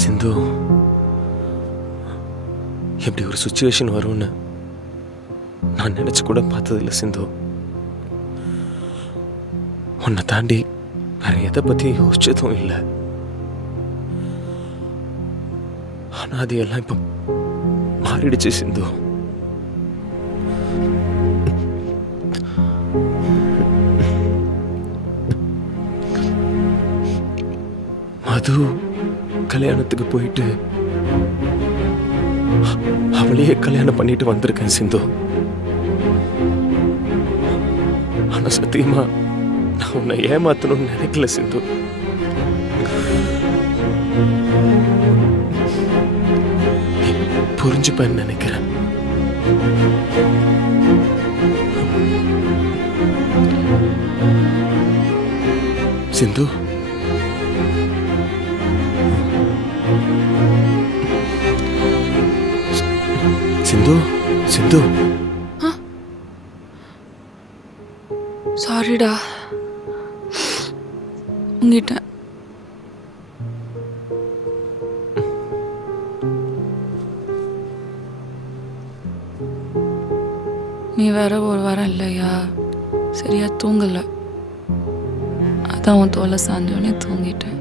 சிந்து, இப்படி ஒரு சுச்சுவேஷன் வரும்னு நான் நினைச்சு கூட பார்த்ததில்லை சிந்து. உன்னை தாண்டி வேற எதை பத்தியும் யோசிச்சதும் இல்லை. ஆனா அது எல்லாம் இப்ப மாறிடுச்சு சிந்து. மது கல்யாணத்துக்கு போயிட்டு அவளையே கல்யாணம் பண்ணிட்டு வந்திருக்கேன் சிந்து. ஆனா சத்தியமா நான் உன்னை ஏமாத்தணும்னு நினைக்கல சிந்து. புரிஞ்சுப்பேன்னு நினைக்கிறேன். சிந்து, சிந்து, சிந்து. சாரிடா, உங்கிட்ட நீ வேற ஒரு வாரம் இல்லையா, சரியா தூங்கல. அதான் உன் தோலை சாஞ்சோடனே தூங்கிட்டேன்.